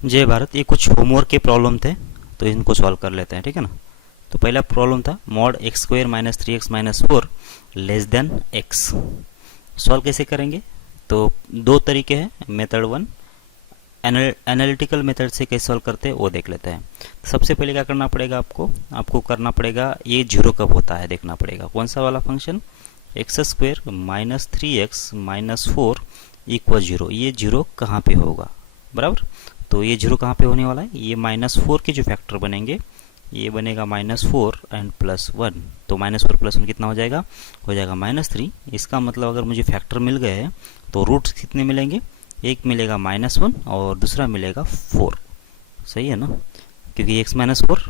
जय भारत। ये कुछ होमवर्क के प्रॉब्लम थे तो इनको सॉल्व कर लेते हैं, ठीक है ना। तो पहला प्रॉब्लम था mod x square minus 3x minus 4 less than x. Solve कैसे करेंगे? तो दो तरीके हैं। मेथड वन, एनालिटिकल मेथड से कैसे सॉल्व करते हैं वो देख लेते हैं। सबसे पहले क्या करना पड़ेगा आपको करना पड़ेगा, ये जीरो कब होता है देखना पड़ेगा। कौन सा वाला function? X square minus 3x minus 4 equal zero. ये जीरो कहाँ पे होगा? बराबर। तो ये जीरो कहाँ पे होने वाला है? ये -4 के जो फैक्टर बनेंगे, ये बनेगा -4 एंड +1। तो -4 +1 कितना हो जाएगा? हो जाएगा -3। इसका मतलब अगर मुझे फैक्टर मिल गए हैं तो रूट्स कितने मिलेंगे? एक मिलेगा -1 और दूसरा मिलेगा 4। सही है ना, क्योंकि x -4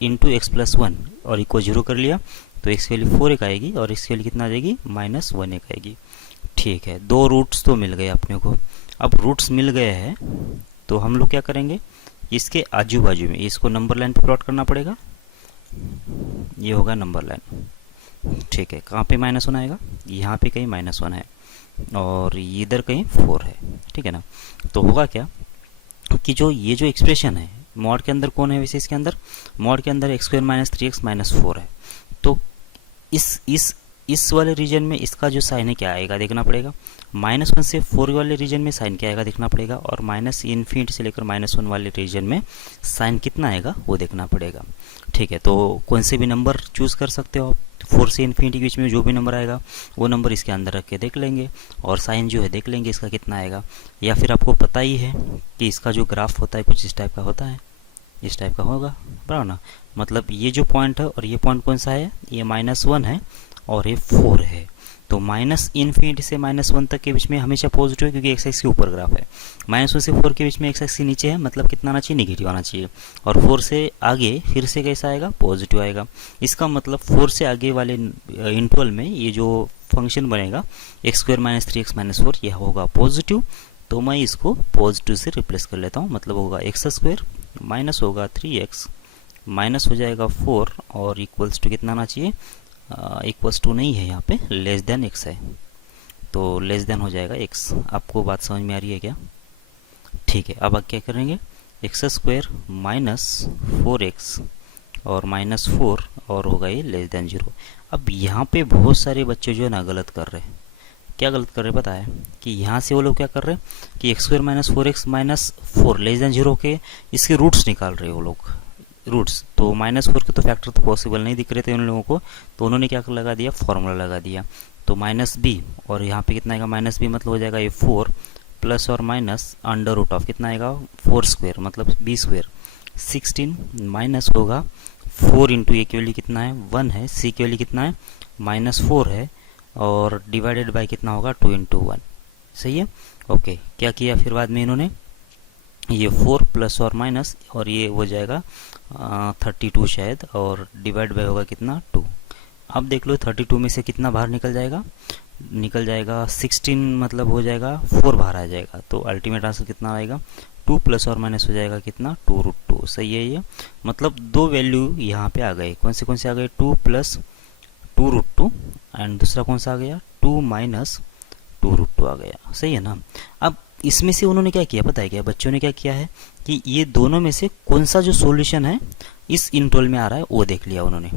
इंटू एक्स प्लस 1 और इक्वल जीरो कर लिया तो x की वैल्यू 4 एक आएगी और x की वैल्यू कितना आ जाएगी? -1 एक आएगी। ठीक है, दो रूट्स तो मिल गए अपने को। अब रूट्स मिल गए हैं तो हम लोग क्या करेंगे, इसके आजू बाजू में इसको नंबर लाइन पे प्लॉट करना पड़ेगा। ये होगा नंबर लाइन। ठीक है, कहाँ पे -1 आएगा? यहाँ पे कहीं -1 है और इधर कहीं 4 है, ठीक है ना। तो होगा क्या कि जो ये जो एक्सप्रेशन है मॉड के अंदर कौन है? वैसे इसके अंदर मॉड के अंदर x square minus 3x minus 4 है। तो इस वाले रीजन में इसका जो साइन है क्या आएगा देखना पड़ेगा। -1 से 4 वाले रीजन में साइन क्या आएगा देखना पड़ेगा और -∞ से लेकर -1 वाले रीजन में साइन कितना आएगा वो देखना पड़ेगा। ठीक है, तो कौन से भी नंबर चूज कर सकते हो आप। 4 से इन्फिनिटी के बीच में जो भी नंबर आएगा वो नंबर इसके अंदर रख के देख लेंगे और साइन जो है देख लेंगे इसका कितना आएगा। या फिर आपको पता ही है कि इसका जो ग्राफ होता है कुछ इस टाइप का होता है, इस टाइप का होगा, बराबर ना। मतलब ये जो पॉइंट है और ये पॉइंट कौन सा है? ये -1 है और ये 4 है। तो -∞ से -1 तक के बीच में हमेशा पॉजिटिव है क्योंकि एक्स एक्स के ऊपर ग्राफ है। -1 से 4 के बीच में एक्स एक्स के नीचे है, मतलब कितना आना चाहिए? नेगेटिव आना चाहिए। और 4 से आगे फिर से कैसा आएगा? पॉजिटिव आएगा। इसका मतलब 4 से आगे वाले इंटरवल में ये जो फंक्शन बनेगा x square minus 3x minus 4 यह होगा पॉजिटिव। तो मैं इसको पॉजिटिव से रिप्लेस कर लेता हूँ। मतलब होगा एक्स स्क्वायर माइनस होगा 3x माइनस हो जाएगा 4 और इक्वल्स टू कितना आना चाहिए? इक्वल्स टू नहीं है, यहाँ पे लेस देन एक्स है तो लेस देन हो जाएगा एक्स। आपको बात समझ में आ रही है क्या? ठीक है, अब क्या करेंगे? एक्स स्क्वायर माइनस 4x और -4 और होगा ये लेस देन 0। अब यहाँ पे बहुत सारे बच्चे जो है ना गलत कर रहे हैं। क्या गलत कर रहे हैं पता है? कि यहाँ से वो लोग क्या कर रहे हैं कि x square minus 4x minus 4 less than 0 के इसके रूट्स निकाल रहे हैं वो लोग। रूट्स तो -4 के तो फैक्टर तो पॉसिबल नहीं दिख रहे थे उन लोगों को, तो उन्होंने क्या लगा दिया? फॉर्मूला लगा दिया। तो -b और यहाँ पे कितना आएगा? -b मतलब हो जाएगा ये 4 प्लस और माइनस अंडर रूट ऑफ कितना आएगा? 4 स्क्वायर मतलब b स्क्वायर 16 माइनस होगा 4 इंटू ए की वैल्यू कितना है? 1 है। c की वैल्यू कितना है? -4 है और डिवाइडेड बाय कितना होगा? 2 इंटू 1। सही है, ओके। क्या किया फिर बाद में इन्होंने? ये 4 प्लस और माइनस और ये हो जाएगा 32 शायद और डिवाइड बाय होगा कितना? 2। अब देख लो 32 में से कितना बाहर निकल जाएगा? निकल जाएगा 16 मतलब हो जाएगा 4 बाहर आ जाएगा। तो अल्टीमेट आंसर कितना आएगा? 2 प्लस और माइनस हो जाएगा कितना? 2√2। सही है ये, मतलब दो वैल्यू यहाँ पे आ गए। कौन से आ गए? 2 प्लस 2√2 एंड दूसरा कौन सा आ गया? 2 माइनस 2√2 आ गया। सही है ना। अब इसमें से उन्होंने क्या किया पता है क्या? बच्चों ने क्या किया है कि ये दोनों में से कौन सा जो सॉल्यूशन है इस इंटरवल में आ रहा है वो देख लिया उन्होंने।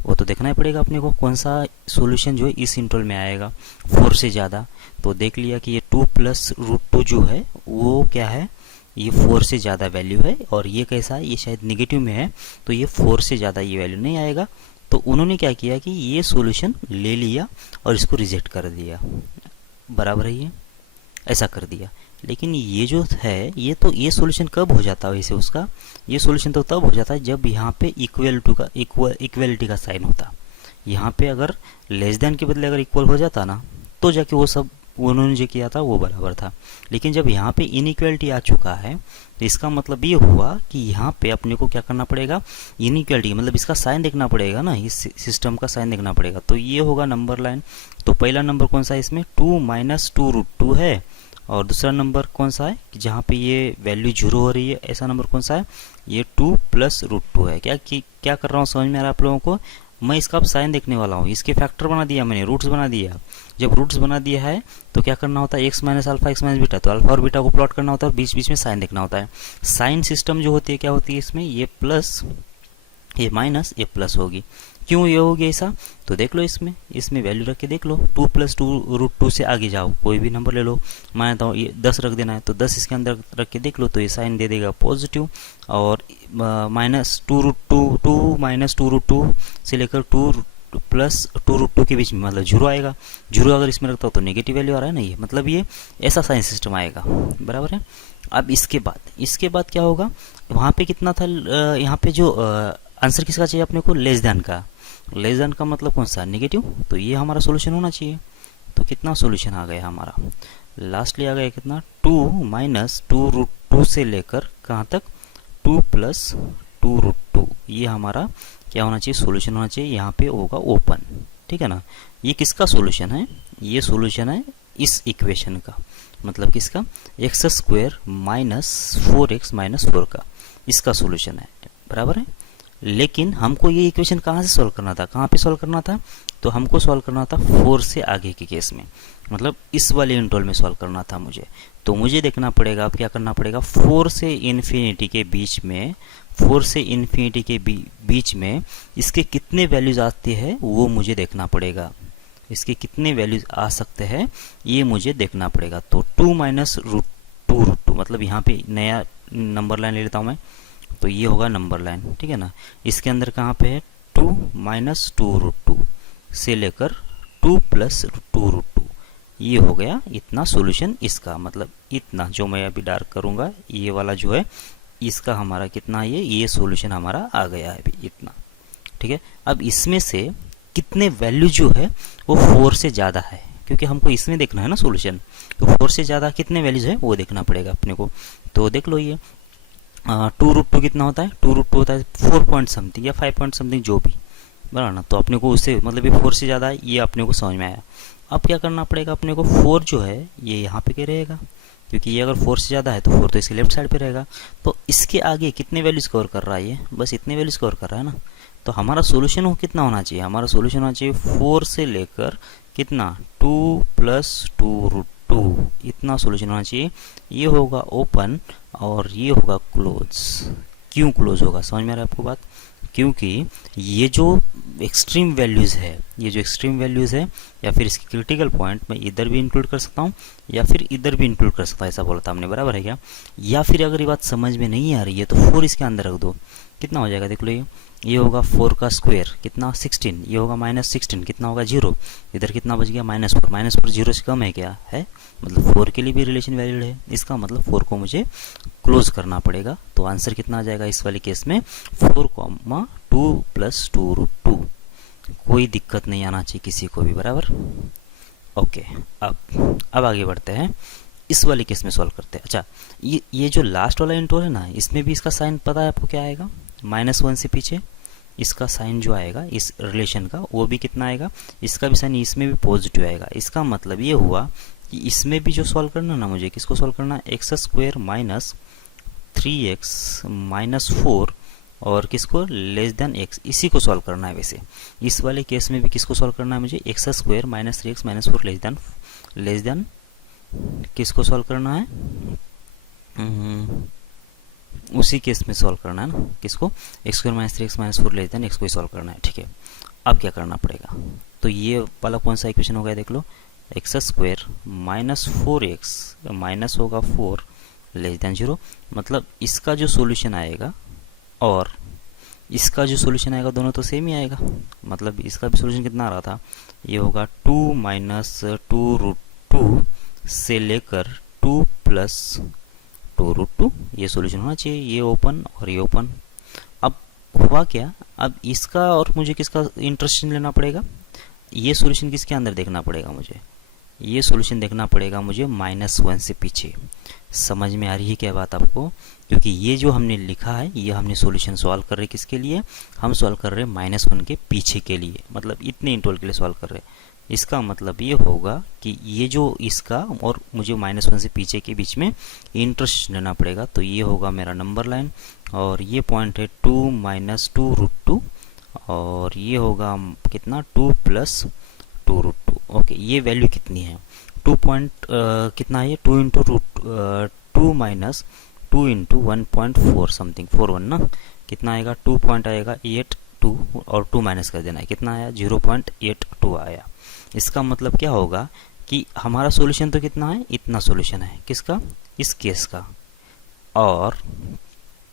वो तो देखना ही पड़ेगा अपने को कौन सा सॉल्यूशन जो है इस इंटरवल में आएगा 4 से ज़्यादा। तो देख लिया कि ये 2 प्लस √2 जो है वो क्या है? ये 4 से ज़्यादा वैल्यू है और ये कैसा है? ये शायद नेगेटिव में है तो ये 4 से ज़्यादा ये वैल्यू नहीं आएगा। तो उन्होंने क्या किया कि ये सॉल्यूशन ले लिया और इसको रिजेक्ट कर दिया। बराबर है, ये ऐसा कर दिया। लेकिन ये जो है ये सॉल्यूशन कब हो जाता है वैसे उसका? ये सॉल्यूशन तो तब हो जाता है जब यहाँ पे इक्वलिटी का साइन होता। यहाँ पे अगर लेस देन के बदले अगर इक्वल हो जाता ना तो जाके वो सब उन्होंने जो किया था वो बराबर था। लेकिन जब यहाँ पे इनइक्वलिटी आ चुका है तो इसका मतलब ये हुआ कि यहाँ पे अपने को क्या करना पड़ेगा? इनइक्वलिटी मतलब इसका साइन देखना पड़ेगा ना, इस सिस्टम का साइन देखना पड़ेगा। तो ये होगा नंबर लाइन। तो पहला नंबर कौन सा है इसमें? 2 माइनस 2√2 है और दूसरा नंबर कौन सा है कि जहाँ पे ये वैल्यू 0 हो रही है? ऐसा नंबर कौन सा है? ये 2 प्लस √2 है। क्या कर रहा हूँ समझ में आ रहा है आप लोगों को? मैं इसका अब साइन देखने वाला हूँ। इसके फैक्टर बना दिया मैंने, रूट्स बना दिया। जब रूट्स बना दिया है तो क्या करना होता है, x minus alpha x minus beta, तो अल्फा और बीटा को प्लॉट करना होता है और बीच बीच में साइन देखना होता है। साइन सिस्टम जो होती है क्या होती है इसमें, ये प्लस ये माइनस ये प्लस होगी। क्यों ये होगी ऐसा, तो देख लो इसमें वैल्यू रख के देख लो। 2 + 2√2 से आगे जाओ, कोई भी नंबर ले लो। मैं तो ये 10 रख देना है, तो 10 इसके अंदर रख के देख लो, तो ये साइन दे देगा पॉजिटिव। और -2√2 -2√2 से लेकर 2 + 2√2 के बीच में मतलब 0 आएगा। 0 अगर इसमें रखता हो तो नेगेटिव वैल्यू आ रहा है ना, ये मतलब ये ऐसा साइन सिस्टम आएगा, बराबर है। अब इसके बाद क्या होगा, वहाँ पे कितना था, यहाँ पे जो आंसर किसका चाहिए अपने को, लेस देन का। लेस देन का मतलब कौन सा, नेगेटिव, तो ये हमारा सॉल्यूशन होना चाहिए। तो कितना सॉल्यूशन आ गया हमारा, लास्टली आ गया कितना, 2 - 2√2 से लेकर कहाँ तक, 2 + 2√2। ये हमारा क्या होना चाहिए, सॉल्यूशन होना चाहिए। यहाँ पे होगा ओपन, ठीक है ना। ये किसका सॉल्यूशन है, ये सॉल्यूशन है इस इक्वेशन का, मतलब किसका, x² - 4x - 4 का, इसका सॉल्यूशन है, बराबर है। लेकिन हमको ये इक्वेशन कहाँ से सॉल्व करना था, कहाँ पे सॉल्व करना था, तो हमको सॉल्व करना था 4 से आगे के केस में, मतलब इस वाले इंटरवल में सॉल्व करना था मुझे। तो मुझे देखना पड़ेगा, अब क्या करना पड़ेगा, 4 से इन्फिनिटी के बीच में, 4 से इन्फिनिटी के बीच में इसके कितने वैल्यूज आते हैं वो मुझे देखना पड़ेगा। इसके कितने वैल्यूज आ सकते हैं ये मुझे देखना पड़ेगा। तो 2 - √2, मतलब यहाँ पे नया नंबर लाइन ले लेता हूँ मैं, तो ये होगा नंबर लाइन, ठीक है ना। इसके अंदर कहाँ पे है, 2 - 2√2 से लेकर 2 + 2√2, ये हो गया इतना सॉल्यूशन इसका, मतलब इतना जो मैं अभी डार्क करूँगा ये वाला जो है इसका हमारा कितना, ये सॉल्यूशन हमारा आ गया है अभी इतना, ठीक है। अब इसमें से कितने वैल्यू जो है वो 4 से ज़्यादा है, क्योंकि हमको इसमें देखना है ना सॉल्यूशन, तो 4 से ज़्यादा कितने वैल्यूज है वो देखना पड़ेगा अपने को। तो देख लो ये 2√2 कितना होता है, 2√2 होता है 4 पॉइंट समथिंग या 5 पॉइंट समथिंग जो भी, बराबर ना। तो अपने को उससे मतलब ये 4 से ज़्यादा है, ये अपने को समझ में आया। अब क्या करना पड़ेगा अपने को, 4 जो है ये यहाँ पे क्या रहेगा, क्योंकि ये अगर 4 से ज़्यादा है तो 4 तो इसके लेफ्ट साइड पे रहेगा। तो इसके आगे कितने वैल्यूज कवर कर रहा है ये, बस इतने वैल्यूज कवर कर रहा है ना। तो हमारा सोल्यूशन हो कितना होना चाहिए, हमारा सोल्यूशन होना चाहिए 4 से लेकर कितना, 2 + 2√2, इतना सोल्यूशन होना चाहिए। ये होगा ओपन और ये होगा क्लोज। क्यों क्लोज होगा, समझ में आ रहा है आपको बात, क्योंकि ये जो एक्सट्रीम वैल्यूज़ है, ये जो एक्सट्रीम वैल्यूज़ है या फिर इसकी क्रिटिकल पॉइंट मैं इधर भी इंक्लूड कर सकता हूँ या फिर इधर भी इंक्लूड कर सकता हूँ, ऐसा बोला था हमने, बराबर है क्या। या फिर अगर ये बात समझ में नहीं आ रही है तो 4 इसके अंदर रख दो, कितना हो जाएगा देख लो, ये होगा 4 का स्क्वायर कितना 16, ये होगा -16 कितना होगा 0, इधर कितना बच गया -4, -4 0 से कम है क्या है, मतलब 4 के लिए भी रिलेशन वैलिड है, इसका मतलब 4 को मुझे क्लोज करना पड़ेगा। तो आंसर कितना आ जाएगा इस वाले केस में 4, 2 + 2√2। कोई दिक्कत नहीं आना चाहिए किसी को भी, बराबर। ओके, अब आगे बढ़ते हैं, इस वाले केस में सॉल्व करते हैं। अच्छा, ये जो लास्ट वाला इंटरवल है ना, इसमें भी इसका साइन पता है आपको क्या आएगा, -1 से पीछे इसका साइन जो आएगा इस रिलेशन का वो भी कितना आएगा, इसका भी साइन इसमें भी पॉजिटिव आएगा। इसका मतलब ये हुआ कि इसमें भी जो सॉल्व करना ना मुझे, किसको सॉल्व करना, x² - 3x - 4 और किसको, x, इसी को सॉल्व करना है। वैसे इस वाले केस में भी किसको सॉल्व करना है मुझे, x² - 3x - 4 लेस देन किसको सॉल्व करना है, उसी केस में सॉल्व करना है ना, किसको, x² - 3x - 4 less than x को सॉल्व करना है, ठीक है। अब क्या करना पड़ेगा, तो ये वाला कौन सा इक्वेशन हो गया देख लो, x² - 4x माइनस होगा 4 लेस देन 0, मतलब इसका जो सॉल्यूशन आएगा और इसका जो सॉल्यूशन आएगा दोनों तो सेम ही आएगा, मतलब इसका भी सॉल्यूशन कितना आ रहा था, ये होगा 2 - 2√2 से लेकर 2 + 2√2, ये सॉल्यूशन होना चाहिए, ये ओपन और ये ओपन। अब हुआ क्या, अब इसका और मुझे किसका इंटरेस्ट लेना पड़ेगा, ये सॉल्यूशन किसके अंदर देखना पड़ेगा मुझे, ये सॉल्यूशन देखना पड़ेगा मुझे -1 से पीछे। समझ में आ रही है क्या बात आपको, क्योंकि ये जो हमने लिखा है ये हमने सॉल्यूशन सॉल्व कर रहे किसके लिए, हम सॉल्व कर रहे हैं -1 के पीछे के लिए, मतलब इतने इंटरवल के लिए सॉल्व कर रहे हैं। इसका मतलब ये होगा कि ये जो इसका और मुझे -1 से पीछे के बीच में इंटरेस्ट लेना पड़ेगा, तो ये होगा मेरा नंबर लाइन और ये पॉइंट है 2 - 2√2 और ये होगा कितना 2 प्लस 2√2। ओके, ये वैल्यू कितनी है 2 पॉइंट कितना है ये 2 into root 2 minus 2 into 1.4 something 41 ना, कितना आएगा 2 पॉइंट आएगा 82 और 2 माइनस कर देना है, कितना आया 0.82 आया। इसका मतलब क्या होगा कि हमारा सॉल्यूशन तो कितना है, इतना सॉल्यूशन है किसका, इस केस का। और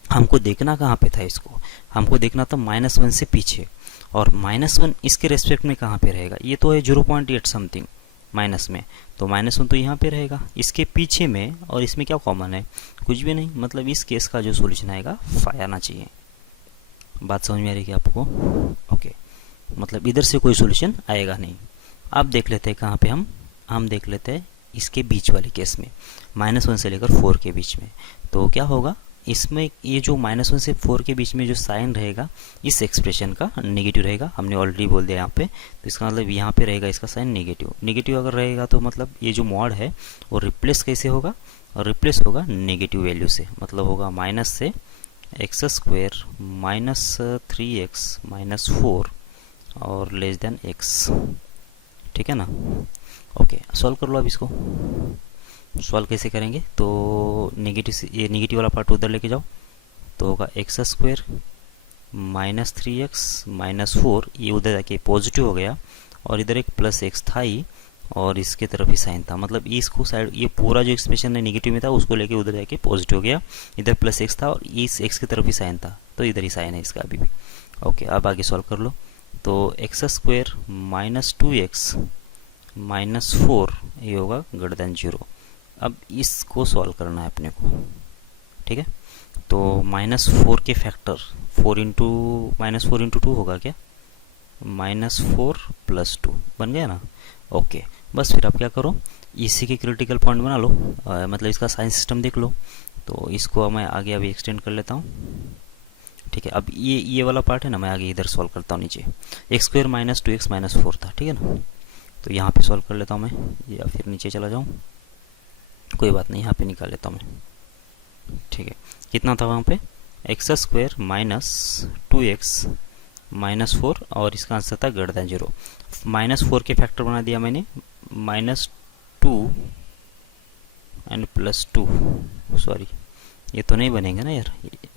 हमको देखना कहाँ पे था, इसको हमको देखना था -1 से पीछे, और -1 इसके रेस्पेक्ट में कहाँ पे रहेगा, ये तो है 0.8 समथिंग माइनस में, तो -1 तो यहाँ पे रहेगा इसके पीछे में, और इसमें क्या कॉमन है, कुछ भी नहीं। मतलब इस केस का जो सॉल्यूशन आएगा 5 आना चाहिए। बात समझ में आ रही है आपको? ओके, मतलब इधर से कोई सॉल्यूशन आएगा नहीं। अब देख लेते हैं कहाँ पे हम देख लेते हैं इसके बीच वाले केस में, -1 से लेकर 4 के बीच में। तो क्या होगा इसमें, ये जो -1 से 4 के बीच में जो साइन रहेगा इस एक्सप्रेशन का नेगेटिव रहेगा, हमने ऑलरेडी बोल दिया यहाँ पे। तो इसका मतलब यहाँ पे रहेगा इसका साइन नेगेटिव। नेगेटिव अगर रहेगा तो मतलब ये जो मॉड है वो रिप्लेस कैसे होगा, और रिप्लेस होगा नेगेटिव वैल्यू से, मतलब होगा माइनस से x² माइनस 3x माइनस 4 और लेस देन x। ठीक है ना? ओके, सॉल्व कर लो अब इसको। सॉल्व कैसे करेंगे, तो नेगेटिव से ये नेगेटिव वाला पार्ट उधर लेके जाओ, तो होगा x² माइनस 3x माइनस 4, ये उधर जाके पॉजिटिव हो गया, और इधर एक प्लस x था ही, और इसके तरफ ही साइन था, मतलब इसको साइड, ये पूरा जो एक्सप्रेशन है नेगेटिव में था उसको लेके उधर जाके पॉजिटिव हो गया, इधर प्लस x था और इस x की तरफ ही साइन था, तो इधर ही साइन है इसका अभी भी। ओके, अब आगे सॉल्व कर लो, तो x² माइनस 2x माइनस 4 ये होगा ग्रेटर देन 0। अब इसको सॉल्व करना है अपने को। ठीक है, तो -4 के फैक्टर 4 इंटू -4 इंटू 2 होगा क्या, -4 प्लस 2 बन गया ना। ओके, बस फिर आप क्या करो, इसी के क्रिटिकल पॉइंट बना लो, मतलब इसका साइन सिस्टम देख लो। तो इसको मैं आगे अभी एक्सटेंड कर लेता हूँ। ठीक है, अब ये वाला पार्ट है ना, मैं आगे इधर सॉल्व करता हूँ नीचे। x² माइनस 2x माइनस 4 था, ठीक है ना, तो यहाँ पे सॉल्व कर लेता हूँ मैं, या फिर नीचे चला जाऊँ, कोई बात नहीं, यहाँ पे निकाल लेता हूँ मैं। ठीक है, कितना था वहाँ पे x² माइनस 2x माइनस 4, और इसका आंसर था ग्रेटर देन 0। -4 के फैक्टर बना दिया मैंने, -2 एंड प्लस 2, सॉरी ये तो नहीं बनेगा ना यार,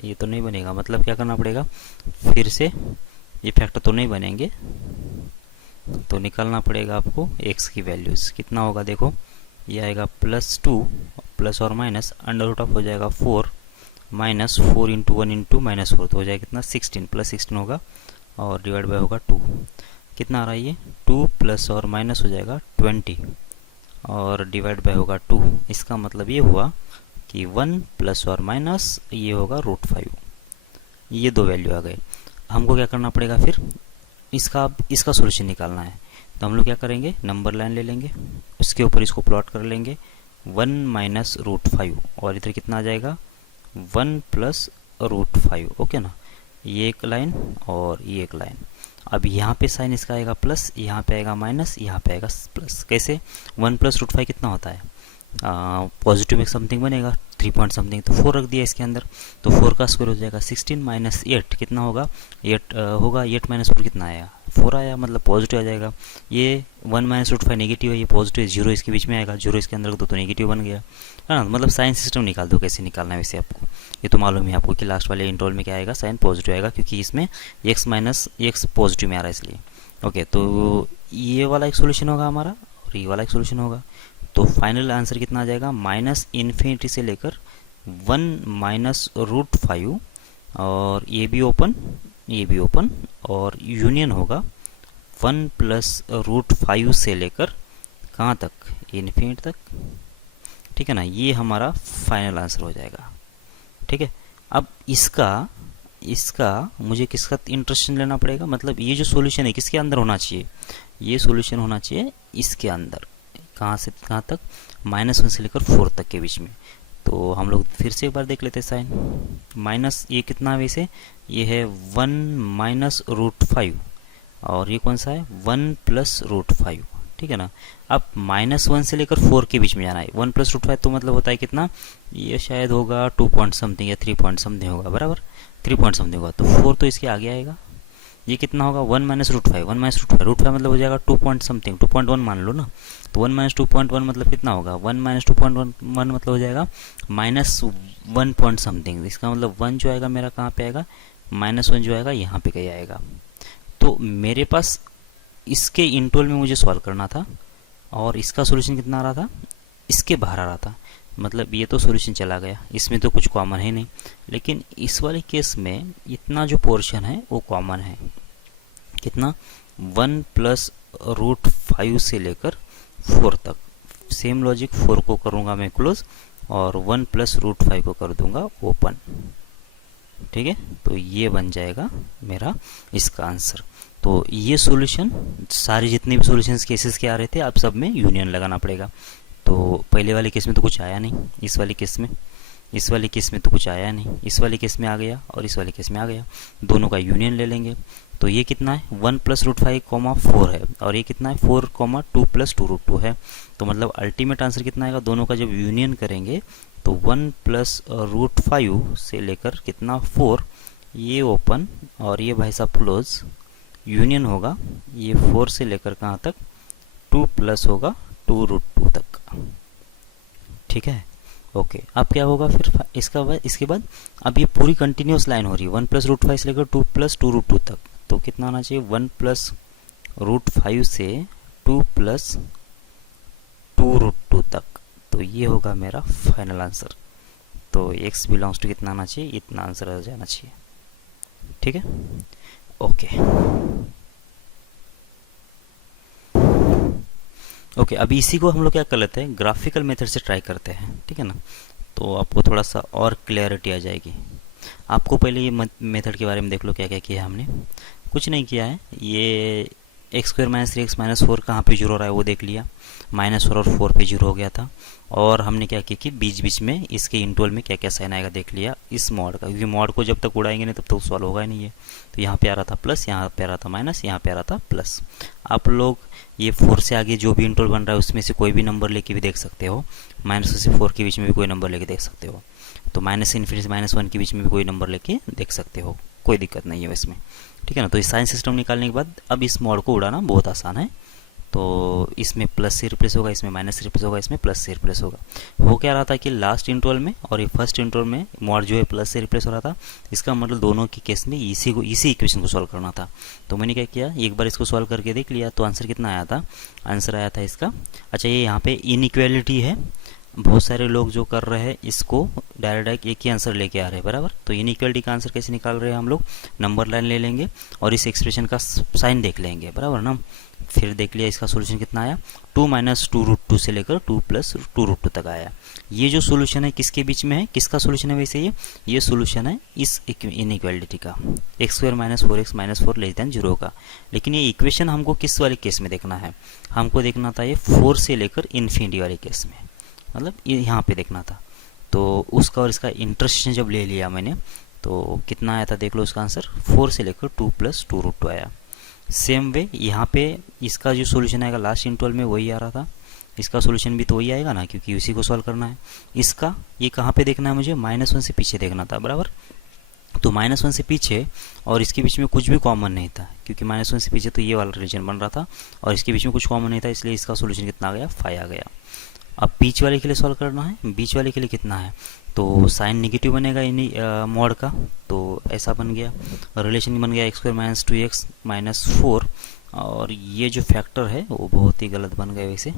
ये तो नहीं बनेगा, मतलब क्या करना पड़ेगा फिर से, ये फैक्टर तो नहीं बनेंगे, तो निकालना पड़ेगा आपको x की वैल्यूज़। कितना होगा देखो, ये आएगा +2 प्लस और माइनस अंडर रूट ऑफ हो जाएगा 4 माइनस 4 इंटू 1 इंटू -4, तो हो जाएगा कितना 16 प्लस 16 होगा, और डिवाइड बाय होगा 2। कितना आ रहा है ये 2 प्लस और माइनस हो जाएगा 20, और डिवाइड बाय होगा 2। इसका मतलब ये हुआ कि 1 प्लस और माइनस ये होगा √5। ये दो वैल्यू आ गए। हमको क्या करना पड़ेगा फिर, इसका सॉल्यूशन निकालना है। तो हम लोग क्या करेंगे, नंबर लाइन ले लेंगे, उसके ऊपर इसको प्लॉट कर लेंगे 1 माइनस √5, और इधर कितना आ जाएगा 1 प्लस √5। ओके ना, ये एक लाइन और ये एक लाइन। अब यहाँ पे साइन इसका आएगा प्लस, यहाँ पे आएगा माइनस, यहाँ पे आएगा प्लस। कैसे, 1 प्लस √5 कितना होता है, पॉजिटिव में समथिंग बनेगा 3 पॉइंट समथिंग, तो 4 रख दिया इसके अंदर, तो 4 का स्क्वायर हो जाएगा 16 माइनस 8 कितना होगा 8 होगा, 8 माइनस 4 कितना आया 4 आया, मतलब पॉजिटिव आ जाएगा। ये 1 माइनस √5 नेगेटिव है, ये पॉजिटिव है, 0 इसके बीच में आएगा, 0 इसके अंदर तो नेगेटिव बन गया, है ना। मतलब साइन सिस्टम निकाल दो, कैसे निकालना है वैसे आपको ये तो मालूम है आपको कि लास्ट वाले इंटरवल में क्या आएगा, साइन पॉजिटिव आएगा, क्योंकि इसमें x माइनस x पॉजिटिव में आ रहा है इसलिए। ओके, तो ये वाला एक सोल्यूशन होगा हमारा, और ये वाला एक सोल्यूशन होगा। तो फाइनल आंसर कितना आ जाएगा, -∞ से लेकर 1 माइनस √5, और ये भी ओपन, ये भी ओपन, और यूनियन होगा 1 प्लस √5 से लेकर कहाँ तक, इन्फिनिट तक। ठीक है ना, ये हमारा फाइनल आंसर हो जाएगा। ठीक है, अब इसका मुझे किसका इंटरेस्टेड लेना पड़ेगा, मतलब ये जो सॉल्यूशन है किसके अंदर होना चाहिए, ये सॉल्यूशन होना चाहिए इसके अंदर, कहाँ से कहाँ तक, -1 से लेकर 4 तक के बीच में। तो हम लोग फिर से एक बार देख लेते हैं साइन, माइनस ये कितना है वैसे, ये है 1 माइनस √5, और ये कौन सा है 1 प्लस √5। ठीक है ना, अब -1 से लेकर 4 के बीच में जाना है। 1 प्लस √5 तो मतलब होता है कितना, ये शायद होगा 2 पॉइंट समथिंग या 3 पॉइंट समथिंग होगा, बराबर 3 पॉइंट समथिंग होगा, तो 4 तो इसके आगे आएगा, ये कितना होगा 1 minus root five, 1 minus root five मतलब हो जाएगा 2 पॉइंट समथिंग, 2.1 मान लो ना। तो 1 माइनस 2.1 मतलब कितना होगा, 1 माइनस 2.1 मतलब हो जाएगा माइनस 1 पॉइंट समथिंग। इसका मतलब 1 जो आएगा मेरा कहाँ पे आएगा, -1 जो आएगा यहाँ पे कहीं आएगा। तो मेरे पास इसके इंटोल में मुझे सॉल्व करना था और इसका सोल्यूशन कितना आ रहा था, इसके बाहर आ रहा था। मतलब ये तो सोल्यूशन चला गया, इसमें तो कुछ कॉमन है नहीं। लेकिन इस वाले केस में इतना जो पोर्शन है वो कॉमन है, कितना 1 प्लस रूट 5 से लेकर 4 तक। सेम लॉजिक 4 को करूँगा मैं क्लोज और 1 प्लस रूट 5 को कर दूंगा ओपन। ठीक है, तो ये बन जाएगा मेरा इसका आंसर। तो ये सॉल्यूशन, सारे जितने भी सॉल्यूशंस केसेस के आ रहे थे अब सब में यूनियन लगाना पड़ेगा। तो पहले वाले केस में तो कुछ आया नहीं, इस वाले केस में तो कुछ आया नहीं, इस वाले केस में आ गया और इस वाले केस में आ गया। दोनों का यूनियन ले लेंगे। तो ये कितना है 1 प्लस रूट 5 4 है और ये कितना है 4 2 प्लस 2 रूट 2 है। तो मतलब अल्टीमेट आंसर कितना आएगा, दोनों का जब यूनियन करेंगे तो 1 प्लस रूट 5 से लेकर कितना 4, ये ओपन और ये भाई साहब क्लोज, यूनियन होगा ये 4 से लेकर कहाँ तक 2 प्लस होगा 2 रूट 2 तक। ठीक है, ओके। अब क्या होगा फिर इसके बाद अब ये पूरी कंटिन्यूस लाइन हो रही है 1 प्लस रूट 5 से लेकर 2 प्लस 2 रूट 2 तक। तो कितना आना चाहिए 1 प्लस रूट 5 से 2 प्लस 2 रूट 2 तक। तो ये होगा मेरा फाइनल आंसर। तो x बिलोंग्स टू कितना आना चाहिए, इतना आंसर आ जाना चाहिए। ठीक है, ओके ओके। अभी इसी को हम लोग क्या कर लेते हैं, ग्राफिकल मेथड से ट्राई करते हैं। ठीक है ना, तो आपको थोड़ा सा और क्लैरिटी आ जाएगी। आपको पहले ये मेथड के बारे में देख लो, क्या क्या किया हमने। कुछ नहीं किया है, ये x square minus 3x minus 4 कहाँ पे जीरो रहा है वो देख लिया, -4 और 4 पे जीरो हो गया था। और हमने क्या किया कि बीच बीच में इसके इंटोल में क्या क्या साइन आएगा देख लिया इस मॉड का, क्योंकि मॉड को जब तक उड़ाएंगे नहीं तब तक सॉल्व होगा ही नहीं है। तो यहाँ पे आ रहा था प्लस, यहाँ पे आ रहा था माइनस, यहाँ पे आ रहा था प्लस। आप लोग ये 4 से आगे जो भी इंटोल बन रहा है उसमें से कोई भी नंबर लेके भी देख सकते हो, -2 से 4 के बीच में भी कोई नंबर लेके देख सकते हो, तो -∞ से -1 के बीच में भी कोई नंबर लेके देख सकते हो, कोई दिक्कत नहीं है इसमें। ठीक है ना, तो इस साइन सिस्टम निकालने के बाद अब इस मॉड को उड़ाना बहुत आसान है। तो इसमें प्लस से रिप्लेस होगा, इसमें माइनस से रिप्लेस होगा, इसमें प्लस से रिप्लेस होगा। वो क्या रहा था कि लास्ट इंटरवल में और ये फर्स्ट इंटरवल में मॉड जो है प्लस से रिप्लेस हो रहा था। इसका मतलब दोनों के केस में इसी इक्वेशन को सॉल्व करना था। तो मैंने क्या किया, एक बार इसको सॉल्व करके देख लिया। तो आंसर कितना आया था, आंसर आया था इसका, अच्छा ये यहाँ पे इनइक्वालिटी है, बहुत सारे लोग जो कर रहे हैं इसको डायरेक्ट एक ही आंसर लेके आ रहे हैं बराबर। तो इनइक्वालिटी का आंसर कैसे निकाल रहे हैं हम लोग, नंबर लाइन ले लेंगे और इस एक्सप्रेशन का साइन देख लेंगे बराबर ना। फिर देख लिया इसका सॉल्यूशन कितना आया, 2 माइनस 2 रूट 2 से लेकर 2 प्लस 2 रूट 2 तक आया। ये जो सॉल्यूशन है किसके बीच में है, किसका सॉल्यूशन है वैसे ये सॉल्यूशन है इस इनइक्वालिटी का, x square minus 4x minus 4 less than 0 का। लेकिन ये इक्वेशन हमको किस वाले केस में देखना है, हमको देखना था ये 4 से लेकर इन्फिनिटी वाले केस में, मतलब ये यहाँ पे देखना था। तो उसका और इसका इंटरसेक्शन जब ले लिया मैंने तो कितना आया था देख लो उसका आंसर, 4 से लेकर 2 प्लस 2 रूट 2 आया। सेम वे यहाँ पे इसका जो सॉल्यूशन आएगा लास्ट इंटरवल में वही आ रहा था, इसका सॉल्यूशन भी तो वही आएगा ना, क्योंकि उसी को सॉल्व करना है। इसका ये कहाँ पे देखना है मुझे, -1 से पीछे देखना था बराबर। तो -1 से पीछे और इसके बीच में कुछ भी कॉमन नहीं था, क्योंकि -1 से पीछे तो ये वाला रीजन बन रहा था और इसके बीच में कुछ कॉमन नहीं था, इसलिए इसका सॉल्यूशन कितना आ गया, 5 आ गया। अब बीच वाले के लिए सॉल्व करना है, बीच वाले के लिए कितना है, तो साइन नेगेटिव बनेगा इन्हीं मॉड का, तो ऐसा बन गया, रिलेशन बन गया x square minus 2x minus 4, और ये जो फैक्टर है वो बहुत ही गलत बन गया वैसे,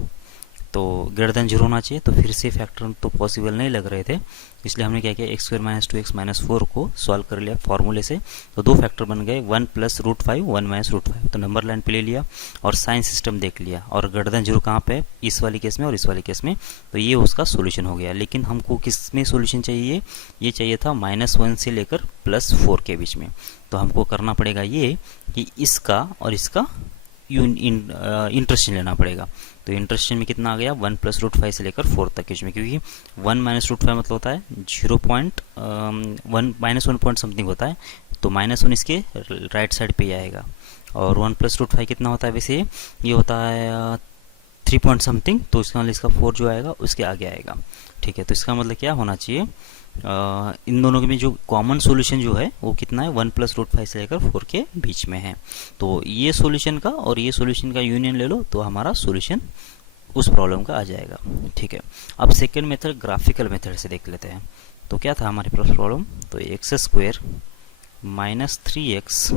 तो ग्रेटर देन 0 होना चाहिए। तो फिर से फैक्टर तो पॉसिबल नहीं लग रहे थे, इसलिए हमने क्या किया x square minus 2x minus 4 को सॉल्व कर लिया फॉर्मूले से। तो दो फैक्टर बन गए, 1 प्लस रूट 5 1 माइनस रूट 5, तो नंबर लाइन पे ले लिया और साइन सिस्टम देख लिया, और ग्रेटर देन 0 कहाँ पे, इस वाली केस में और इस वाली केस में, तो ये उसका सोल्यूशन हो गया। लेकिन हमको किस में सोल्यूशन चाहिए, ये चाहिए था -1 से लेकर +4 के बीच में। तो हमको करना पड़ेगा ये कि इसका और इसका इंटरेस्टेशन लेना पड़ेगा। तो इंटरेस्टेशन में कितना आ गया, 1 प्लस रूट 5 से लेकर 4 तक के में, क्योंकि 1 माइनस रूट 5 मतलब होता है 0.1 -1 पॉइंट समथिंग होता है, तो -1 इसके राइट साइड पे ही आएगा। और 1 प्लस रूट 5 कितना होता है वैसे, ये होता है 3 पॉइंट समथिंग, तो इसका मतलब इसका 4 जो आएगा उसके आगे आएगा। ठीक है, तो इसका मतलब क्या होना चाहिए, इन दोनों के में जो कॉमन सॉल्यूशन जो है वो कितना है, 1+√5 से लेकर 4 के बीच में है। तो ये सॉल्यूशन का और ये सॉल्यूशन का यूनियन ले लो तो हमारा सॉल्यूशन उस प्रॉब्लम का आ जाएगा। ठीक है, अब सेकेंड मेथड ग्राफिकल मेथड से देख लेते हैं। तो क्या था हमारे पास प्रॉब्लम, तो x² -3x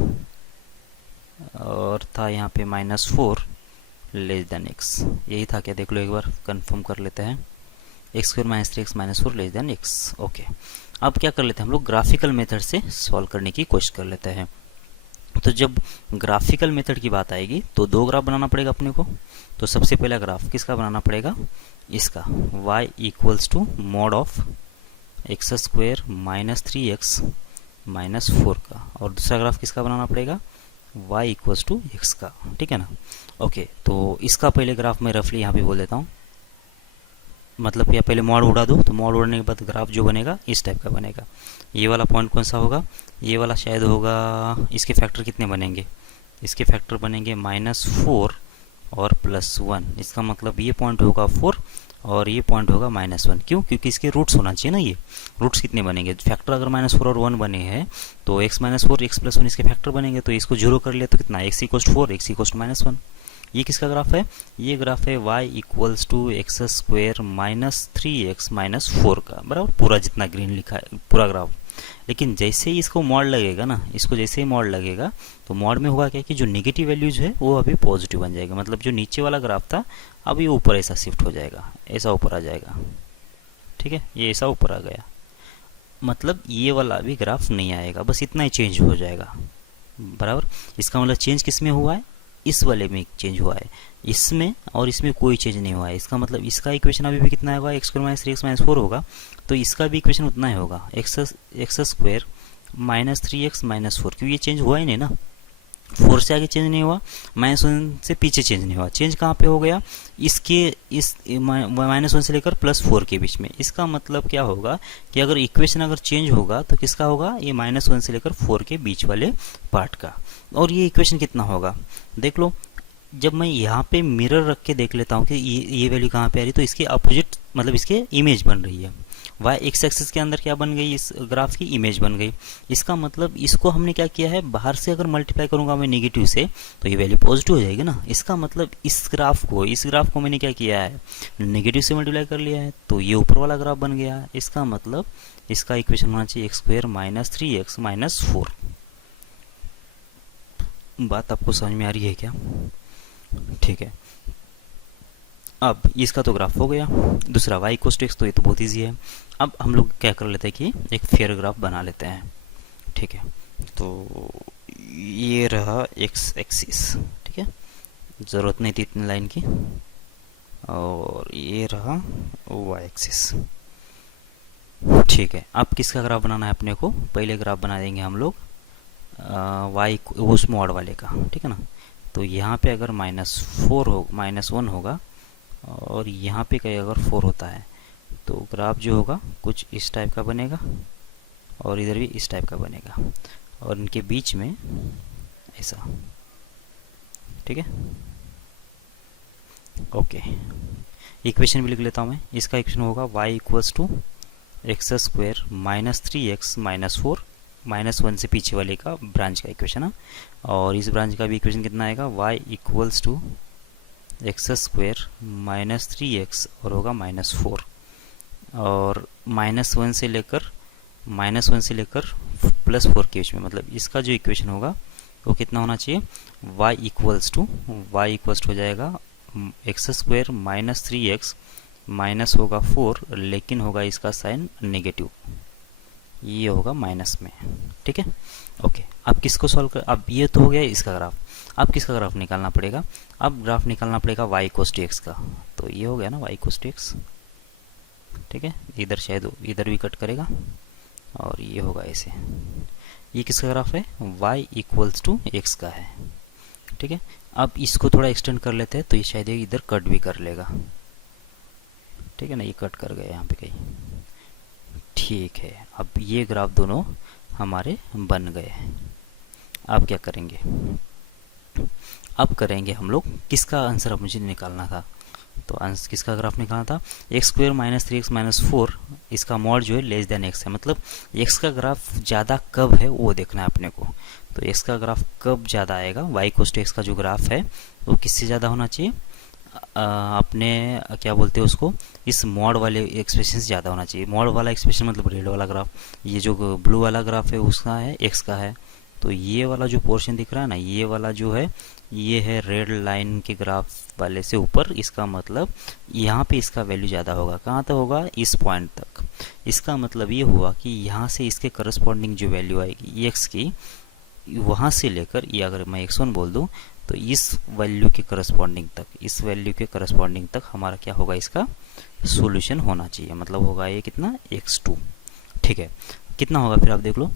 और था यहाँ पे -4 x। यही था क्या, देख लो एक बार कंफर्म कर लेते हैं। x² -3x -4 x। ओके, अब क्या कर लेते हैं हम लोग, ग्राफिकल मेथड से सॉल्व करने की कोशिश कर लेते हैं। तो जब ग्राफिकल मेथड की बात आएगी तो दो ग्राफ बनाना पड़ेगा अपने को। तो सबसे पहला ग्राफ किसका बनाना पड़ेगा, इसका y = mod of x² -3x -4 का, और दूसरा ग्राफ किसका बनाना पड़ेगा, y = x का। ठीक है ना। ओके, तो इसका पहले ग्राफ मैं रफली यहाँ पे बोल देता हूँ, मतलब या पहले मॉड उड़ा दो, तो मॉड उड़ने के बाद ग्राफ जो बनेगा इस टाइप का बनेगा। ये वाला पॉइंट कौन सा होगा, ये वाला शायद होगा, इसके फैक्टर कितने बनेंगे, इसके फैक्टर बनेंगे -4 और +1। इसका मतलब ये पॉइंट होगा 4 और ये पॉइंट होगा -1। क्यों, क्योंकि इसके रूट्स होना चाहिए ना। ये रूट्स कितने बनेंगे, फैक्टर अगर -4 और 1 बने हैं तो x -4 x +1 इसके फैक्टर बनेंगे। तो इसको 0 कर लिया तो कितना, x = 4 x = -1। ये किसका ग्राफ है, ये ग्राफ है y = x² -3x -4 का, बराबर। पूरा जितना ग्रीन लिखा है पूरा ग्राफ। लेकिन जैसे ही इसको मॉड लगेगा ना, इसको जैसे ही मॉड लगेगा तो मॉड में होगा क्या कि जो नेगेटिव वैल्यूज है वो अभी पॉजिटिव बन जाएगा। मतलब जो नीचे वाला ग्राफ था अब ये ऊपर ऐसा शिफ्ट हो जाएगा, ऐसा ऊपर आ जाएगा। ठीक है, ये ऐसा ऊपर आ गया, मतलब ये वाला अभी ग्राफ नहीं आएगा, बस इतना ही चेंज हो जाएगा, बराबर। इसका मतलब चेंज किस में हुआ है, इस वाले में चेंज हुआ है, इसमें और इसमें कोई चेंज नहीं हुआ है। इसका मतलब इसका इक्वेशन अभी भी कितना होगा, x² -3x -4 होगा, तो इसका भी इक्वेशन उतना ही होगा, x² -3x -4, क्योंकि ये चेंज हुआ ही नहीं ना। 4 से आगे चेंज नहीं हुआ, -1 से पीछे चेंज नहीं हुआ। चेंज कहाँ पे हो गया, इसके इस -1 से लेकर +4 के बीच में। इसका मतलब क्या होगा कि अगर इक्वेशन अगर चेंज होगा तो किसका होगा, ये -1 से लेकर 4 के बीच वाले पार्ट का। और ये इक्वेशन कितना होगा, देख लो। जब मैं यहाँ पे मिरर रख के देख लेता हूँ कि ये वैल्यू कहाँ पे आ रही, तो इसके अपोजिट मतलब इसके इमेज बन रही है। y x एक्सिस के अंदर क्या बन गई, इस ग्राफ की इमेज बन गई। इसका मतलब इसको हमने क्या किया है, बाहर से अगर मल्टीप्लाई करूंगा मैं नेगेटिव से तो ये वैल्यू पॉजिटिव हो जाएगी ना। इसका मतलब इस ग्राफ को मैंने क्या किया है, नेगेटिव से मल्टीप्लाई कर लिया है, तो ये ऊपर वाला ग्राफ बन गया। इसका मतलब इसका इक्वेशन होना चाहिए x² -3x -4। बात आपको समझ में आ रही है क्या, ठीक है। अब इसका तो ग्राफ हो गया, दूसरा y = x, तो ये तो बहुत ईजी है। अब हम लोग क्या कर लेते हैं कि एक फेयर ग्राफ बना लेते हैं। ठीक है, तो ये रहा x एक्सिस, ठीक है, ज़रूरत नहीं थी इतनी लाइन की। और ये रहा y एक्सिस। ठीक है, अब किसका ग्राफ बनाना है अपने को, पहले ग्राफ बना देंगे हम लोग y उस मॉड वाले का। ठीक है ना। तो यहाँ पे अगर -1 होगा और यहाँ पे कहीं अगर 4 होता है तो ग्राफ जो होगा कुछ इस टाइप का बनेगा और इधर भी इस टाइप का बनेगा और इनके बीच में ऐसा। ठीक है, ओके। इक्वेशन भी लिख लेता हूँ मैं। इसका इक्वेशन होगा y = x² -3x -4 -1 से पीछे वाले का ब्रांच का इक्वेशन है। और इस ब्रांच का भी इक्वेशन कितना आएगा, y = x² -3x और होगा -4 और -1 से लेकर +4 के बीच में। मतलब इसका जो इक्वेशन होगा वो कितना होना चाहिए, y इक्वल्स हो जाएगा x² -3x माइनस होगा 4, लेकिन होगा इसका साइन नेगेटिव, ये होगा माइनस में। ठीक है, ओके। अब किसको सॉल्व कर, अब ये तो हो गया इसका ग्राफ। अब किसका ग्राफ निकालना पड़ेगा, अब ग्राफ निकालना पड़ेगा y = x का। तो ये हो गया ना y = x। ठीक है, इधर शायद इधर भी कट करेगा और ये होगा ऐसे। ये किसका ग्राफ है, y = x का है। ठीक है, अब इसको थोड़ा एक्सटेंड कर लेते हैं तो ये शायद इधर कट भी कर लेगा। ठीक है ना, ये कट कर गया यहाँ पे कहीं। ठीक है, अब ये ग्राफ दोनों हमारे बन गए। अब क्या करेंगे, अब करेंगे हम लोग किसका आंसर अब मुझे निकालना था, तो आंसर किसका ग्राफ निकालना था, x square minus 3x minus 4, इसका मॉड जो है लेस देन एक्स है, मतलब एक्स का ग्राफ ज़्यादा कब है वो देखना है अपने को। तो एक्स का ग्राफ कब ज़्यादा आएगा, वाई कोस टू एक्स का जो ग्राफ है वो किससे ज़्यादा होना चाहिए, अपने क्या बोलते हैं उसको, इस मॉड वाले एक्सप्रेशन से ज़्यादा होना चाहिए। मॉड वाला एक्सप्रेशन मतलब रेड वाला ग्राफ, ये जो ब्लू वाला ग्राफ है उसका है, एक्स का है। तो ये वाला जो पोर्शन दिख रहा है ना, ये वाला जो है ये है रेड लाइन के ग्राफ वाले से ऊपर, इसका मतलब यहाँ पे इसका वैल्यू ज़्यादा होगा। कहाँ तक होगा, इस पॉइंट तक। इसका मतलब ये हुआ कि यहाँ से इसके करस्पॉन्डिंग जो वैल्यू आएगी एक्स की, वहाँ से लेकर ये अगर मैं x1 बोल दूँ तो इस वैल्यू के करस्पॉन्डिंग तक, इस वैल्यू के करस्पॉन्डिंग तक हमारा क्या होगा, इसका सॉल्यूशन होना चाहिए। मतलब होगा ये कितना, x2। ठीक है, कितना होगा फिर आप देख लो,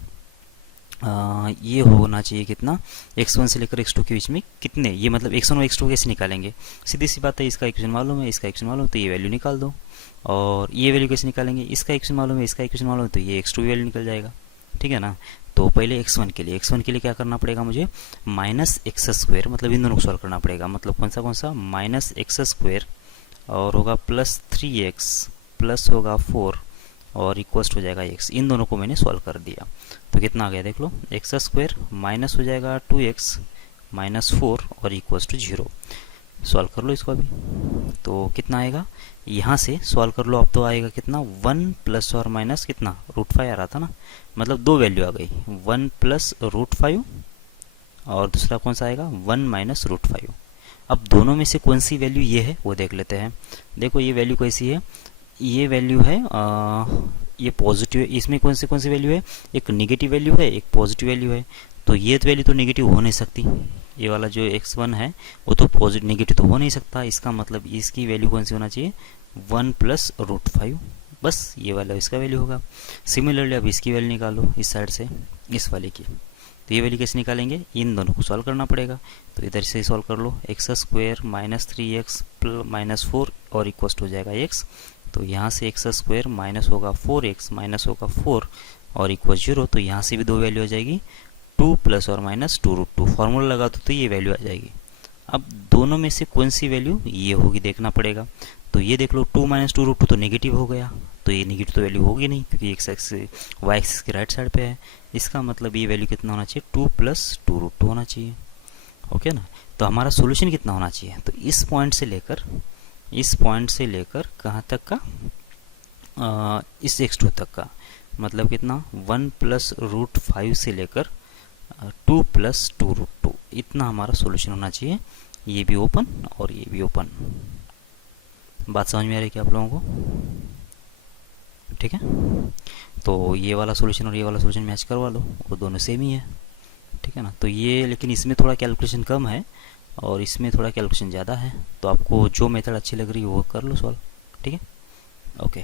ये होना चाहिए कितना, x1 से लेकर x2 के बीच में कितने, ये मतलब x1 और x2 कैसे निकालेंगे, सीधी सी बात है, इसका इक्वेशन मालूम है, इसका इक्वेशन मालूम है, तो ये वैल्यू निकाल दो। और ये वैल्यू कैसे निकालेंगे, इसका इक्वेशन मालूम है, इसका इक्वेशन मालूम है, तो ये x2 वैल्यू निकल जाएगा। ठीक है ना। तो पहले x1 के लिए क्या करना पड़ेगा मुझे, माइनस एक्स स्क्वायर, मतलब इन दोनों को सॉल्व करना पड़ेगा। मतलब कौन सा माइनस एक्स स्क्वायर और होगा प्लस 3x प्लस होगा 4 और इक्वस्ट हो जाएगा x। इन दोनों को मैंने सॉल्व कर दिया तो कितना आ गया देख लो, एक्स स्क्वायर माइनस हो जाएगा 2x माइनस 4 और इक्वस टू 0। सॉल्व कर लो इसको अभी, तो कितना आएगा, यहाँ से सॉल्व कर लो अब, तो आएगा कितना 1 प्लस और माइनस कितना √5 आ रहा था ना, मतलब दो वैल्यू आ गई, 1 प्लस √5 और दूसरा कौन सा आएगा 1 माइनस √5। अब दोनों में से कौन सी वैल्यू ये है वो देख लेते हैं। देखो ये वैल्यू कैसी है, ये वैल्यू है ये पॉजिटिव है। इसमें कौन सी वैल्यू है, एक निगेटिव वैल्यू है, एक पॉजिटिव वैल्यू है। तो ये वैल्यू तो निगेटिव हो नहीं सकती, ये वाला जो x1 है वो तो पॉजिटिव निगेटिव तो हो नहीं सकता। इसका मतलब इसकी वैल्यू कौन सी होना चाहिए, 1 प्लस √5, बस ये वाला इसका वैल्यू होगा। सिमिलरली अब इसकी वैल्यू निकालो इस साइड से, इस वाले की। तो ये वैल्यू कैसे निकालेंगे, इन दोनों को सॉल्व करना पड़ेगा। तो इधर से सॉल्व कर लो, x square minus 3x minus 4 और इक्वस्ट हो जाएगा x। तो यहाँ से एक्स स्क्वायर माइनस होगा 4x माइनस होगा 4 और इक्वल 0। तो यहाँ से भी दो वैल्यू आ जाएगी, 2 प्लस और माइनस 2√2। फॉर्मूला लगा दो तो ये वैल्यू आ जाएगी। अब दोनों में से कौन सी वैल्यू ये होगी देखना पड़ेगा। तो ये देख लो 2 माइनस 2√2 तो नेगेटिव हो गया, तो ये नेगेटिव तो वैल्यू होगी नहीं क्योंकि एक्स एक्स वाई एक्सिस के राइट साइड पे है। इसका मतलब ये वैल्यू कितना होना चाहिए, 2 प्लस 2√2 होना चाहिए। ओके ना। तो हमारा सोल्यूशन कितना होना चाहिए, तो इस पॉइंट से लेकर कहाँ तक का, इस x2 तक का, मतलब कितना 1 प्लस √5 से लेकर 2 प्लस 2√2, इतना हमारा सॉल्यूशन होना चाहिए। ये भी ओपन और ये भी ओपन। बात समझ में आ रही है क्या आप लोगों को, ठीक है। तो ये वाला सॉल्यूशन और ये वाला सॉल्यूशन मैच करवा लो, वो दोनों सेम ही है, ठीक है ना। तो ये लेकिन इसमें थोड़ा कैलकुलेशन कम है और इसमें थोड़ा कैलकुलेशन ज़्यादा है, तो आपको जो मेथड अच्छी लग रही है वो कर लो सॉल्व, ठीक है। ओके।